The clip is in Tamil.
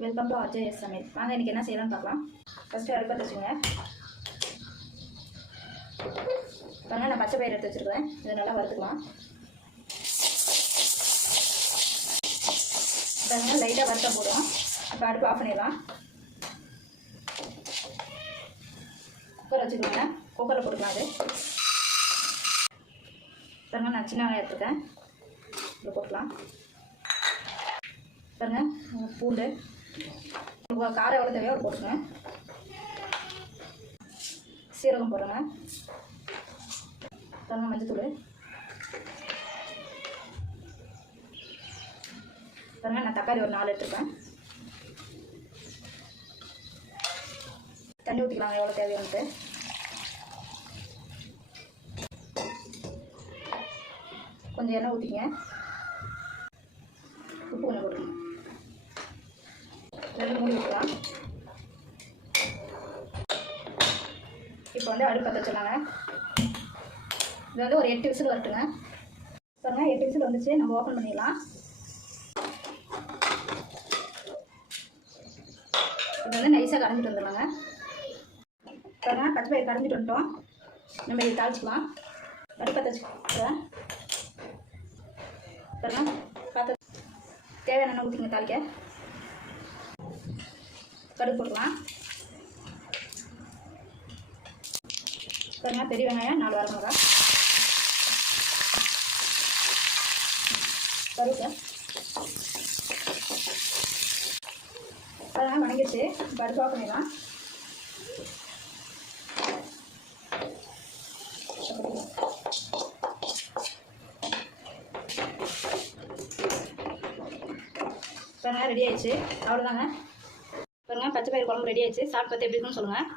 வெல்கம் டு அஜய் சமையல். வாங்க இன்றைக்கி என்ன செய்யலாம்னு பார்க்கலாம். ஃபஸ்ட்டு அடுப்பை வச்சுங்க. பாருங்கள், நான் பச்சை பயிர் எடுத்து வச்சுருக்கேன். இதை நல்லா வறுத்துக்கலாம். பாருங்கள், லைட்டாக வறுத்த போடுவோம். இப்போ அடுப்பு ஆஃப் பண்ணிடலாம். குக்கர் வச்சுக்கோங்க. குக்கரில் போட்டுக்கலாம். அது பாருங்கள், நான் சின்ன வெங்காயம் எடுத்துருக்கேன். இதில் போட்டுக்கலாம். பாருங்கள், பூண்டு காரம் எவ்வளோ தேவையோ போட்டுங்க. சீரகம் போடுறேங்க. பாருங்கள், மஞ்சத்தூள். பாருங்கள், நான் தக்காளி ஒரு 4 எடுத்துருக்கேன். தண்ணி ஊற்றிக்கலாங்க எவ்வளோ தேவையானது. கொஞ்சம் எண்ணெய் ஊற்றிங்க. உப்பு கொஞ்சம் போட்டுங்க. ரெண்டு மூடி ஊற்றலாம். இப்போ அடுப்பு பற்ற வச்சிடலாங்க. இது ஒரு 8 விசில் வரட்டுங்க. பாருங்கள், 8 விசில் வந்துச்சு. நம்ம ஓப்பன் பண்ணிடலாம். இது நைஸாக கரைஞ்சிட்டு வந்துடலாங்க. பாருங்கள், பச்சை பயிர் கரைஞ்சிட்டு வந்துட்டோம். நம்ம இதை தாளிச்சிக்கலாம். அடுப்பு பற்ற வச்சுக்கிறேன். பாருங்கள், பார்த்து தேவையான எண்ணெய் ஊற்றிங்க. தாளிக்க கடுகு போட்டுக்கலாம். பாருங்கள், பெரிய வெங்காயம் 4 வரமிளகா, கருவேப்பிலை. அதெல்லாம் வணங்கிடுச்சு. இப்போ அடுப்பு ஆஃப் பண்ணிடலாம். பாருங்கள், ரெடி ஆயிடுச்சு. அவ்வளோதாங்க. பாருங்கள், பச்சை பயிர் குழம்பு ரெடி ஆயிடுச்சு. சாப்பிட்டு பார்த்து எப்படி இருக்குன்னு சொல்லுங்கள்.